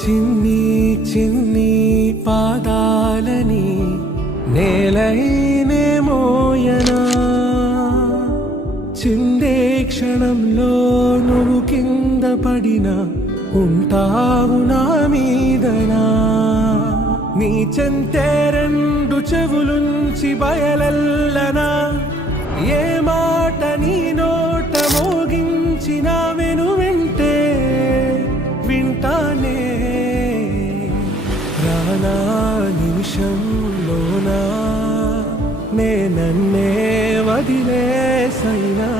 చిన్ని చిన్ని పాదాలని నేలైనే మోయనా, చిందే క్షణంలో నువ్వు కింద పడినా ఉంటావు నా మీదనా. నీ చెంతే రెండు చెవులుంచి బయలెల్లనా, ఏ మాట నీ నోట మోగించిన వెను వింటే వింటానే. రానా నిమిషంలోనా నే నన్నే వదిలేసైనా